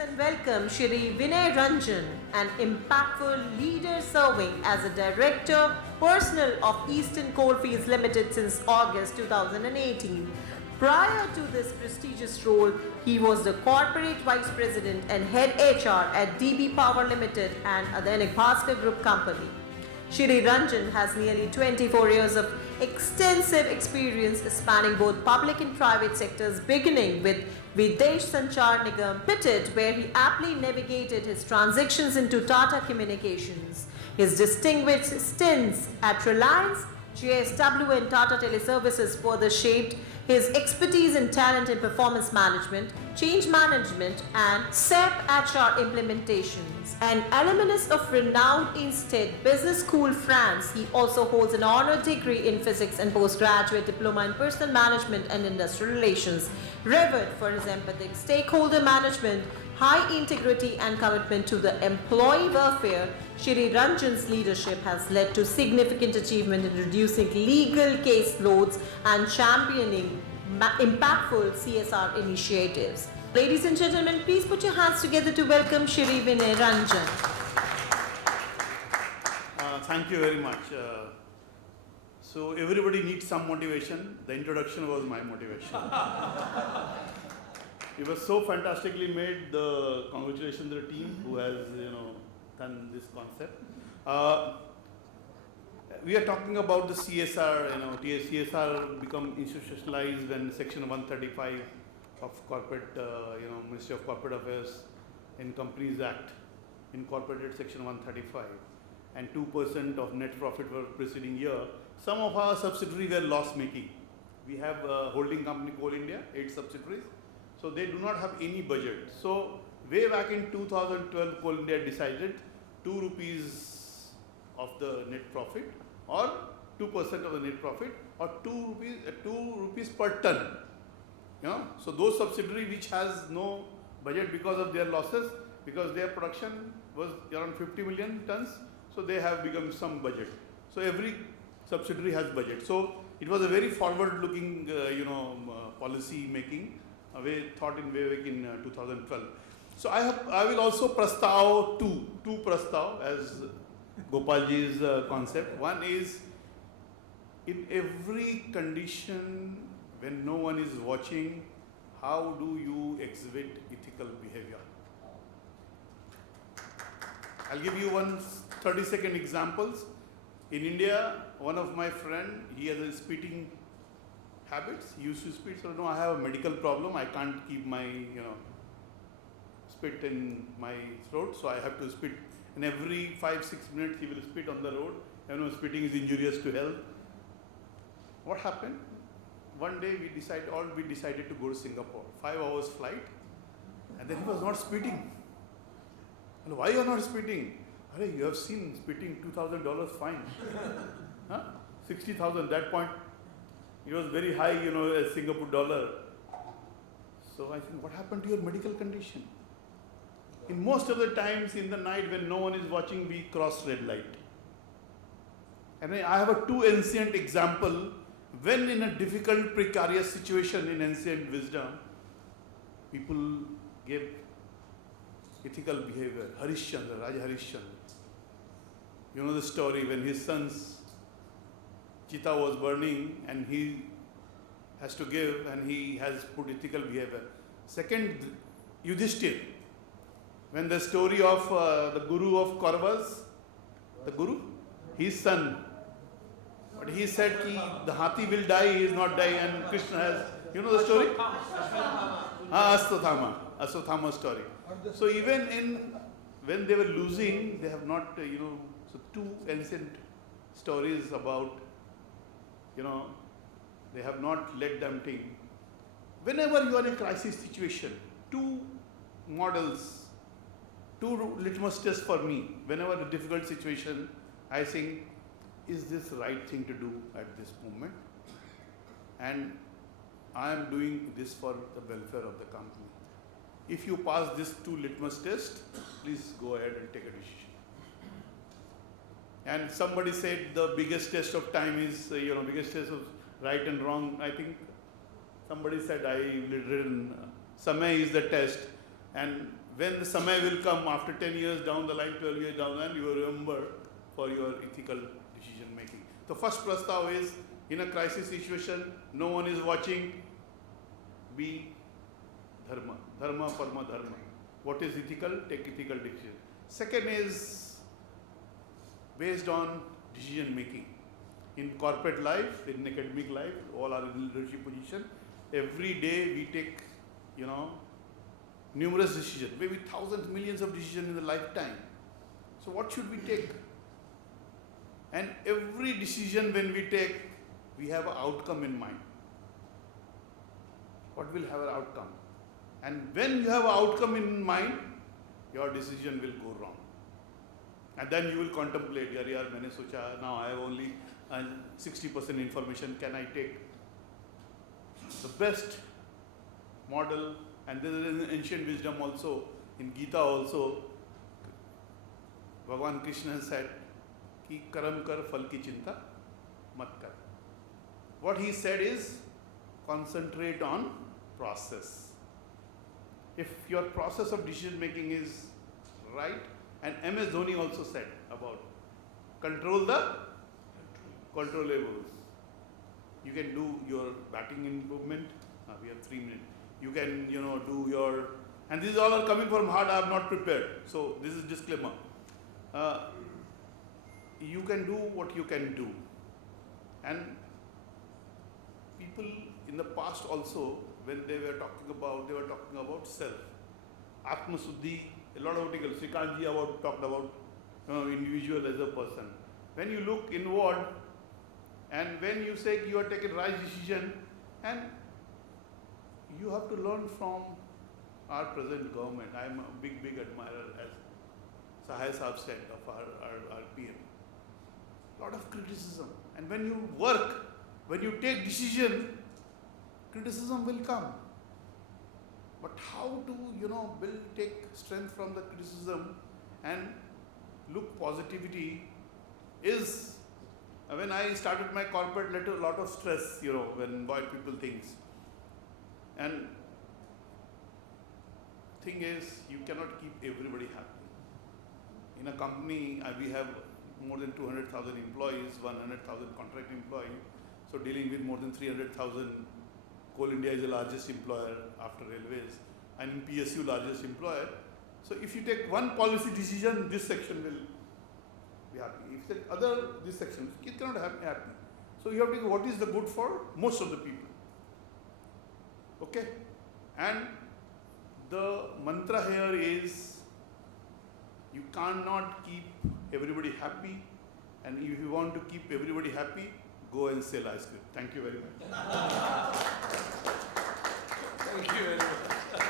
and welcome Shri Vinay Ranjan, an impactful leader serving as a director personnel of Eastern Coalfields Limited since August 2018. Prior to this prestigious role, he was the corporate vice president and head HR at DB Power Limited and Adanic Bhaskar Group Company. Shri Ranjan has nearly 24 years of extensive experience spanning both public and private sectors, beginning with Videsh Sanchar Nigam Limited, where he aptly navigated his transitions into Tata Communications. His distinguished stints at Reliance, JSW and Tata Teleservices further shaped his expertise in talent and performance management, change management, and SAP HR implementations. An alumnus of renowned Instead Business School, France, he also holds an honored degree in physics and postgraduate diploma in personal management and industrial relations. Revered for his empathic stakeholder management, high integrity and commitment to the employee welfare, Shri Ranjan's leadership has led to significant achievement in reducing legal caseloads and championing impactful CSR initiatives. Ladies and gentlemen, please put your hands together to welcome Shri Vinay Ranjan. Thank you very much. So everybody needs some motivation. The introduction was my motivation. It was so fantastically made. Congratulations to the team who has done this concept. We are talking about the CSR. CSR become institutionalized when Section 135 of corporate, Ministry of Corporate Affairs in Companies Act incorporated Section 135, and 2% of net profit were preceding year. Some of our subsidiaries were loss making. We have a holding company, Coal India, 8 subsidiaries. So they do not have any budget. So way back in 2012, Coal India decided 2 rupees of the net profit or 2% of the net profit or 2 rupees per ton. So those subsidiaries which has no budget because of their losses, because their production was around 50 million tons, so they have become some budget. So every subsidiary has budget. So it was a very forward-looking, policy making. Thought in way back in 2012. So I will also prastav two prastav as Gopalji's concept. One is, in every condition when no one is watching, how do you exhibit ethical behavior? I'll give you 30-second examples. In India, one of my friend, he has a spitting habits. He used to spit. So no, I have a medical problem. I can't keep my spit in my throat. So I have to spit. And every 5-6 minutes he will spit on the road. Spitting is injurious to health. What happened? One day we decided to go to Singapore. 5 hours flight, and then he was not spitting. And why you are not spitting? You have seen spitting, $2,000 fine. 60,000. That point. It was very high, as Singapore dollar. So I think, what happened to your medical condition? In most of the times in the night when no one is watching, we cross red light. And I have a 2 ancient example. When in a difficult, precarious situation in ancient wisdom, people gave ethical behavior. Harishchandra, Raja Harishchandra. You know the story when his sons Chita was burning and he has to give, and he has put ethical behavior. Second, Yudhishthir, when the story of the Guru of Kauravas, the Guru, his son, but he said the Hathi will die, he is not die, and Krishna has, the story? Aswathama story. So even when they were losing, they have not, so 2 ancient stories about, they have not let them think. Whenever you are in a crisis situation, 2 models, 2 litmus tests for me. Whenever a difficult situation, I think, is this the right thing to do at this moment? And I am doing this for the welfare of the company. If you pass this 2 litmus tests, please go ahead and take a decision. And somebody said the biggest test of time is, biggest test of right and wrong. I think somebody said, I written, Samay is the test. And when the samay will come after 10 years down the line, 12 years down the line, you will remember for your ethical decision making. The first prastav is, in a crisis situation, no one is watching, be dharma. Dharma, parma, dharma. What is ethical? Take ethical decision. Second is based on decision making. In corporate life, in academic life, all are in leadership position. Every day we take, numerous decisions, maybe thousands, millions of decisions in the lifetime. So what should we take? And every decision when we take, we have an outcome in mind. What will have an outcome? And when you have an outcome in mind, your decision will go wrong. And then you will contemplate, yaar, maine socha, now I have only 60% information, can I take? The best model, and there is an ancient wisdom also, in Gita also, Bhagavan Krishna said, ki karam kar, phal ki chinta mat kar. What he said is, concentrate on process. If your process of decision making is right, and MS Dhoni also said about control the controllables. You can do your batting improvement. We have 3 minutes. You can, do your, and these all are coming from heart. I am not prepared. So this is disclaimer. You can do what you can do. And people in the past also, when they were talking about self. Atma Suddhi, a lot of articles. Srikanth ji talked about individual as a person. When you look inward, and when you say you are taking right decision, and you have to learn from our present government. I am a big admirer, as Sahai Saab said, of our PM. Lot of criticism. And when you work, when you take decision, criticism will come. But how to, take strength from the criticism and look positivity is, when I started my corporate, a lot of stress, when white people thinks. And thing is, you cannot keep everybody happy. In a company, we have more than 200,000 employees, 100,000 contract employees. So dealing with more than 300,000, Coal India is the largest employer after railways, and in PSU largest employer. So if you take one policy decision, this section will be happy. If the this section, it cannot be happy. So you have to think what is the good for most of the people. Okay? And the mantra here is, you cannot keep everybody happy, and if you want to keep everybody happy, go and sell ice cream. Thank you very much.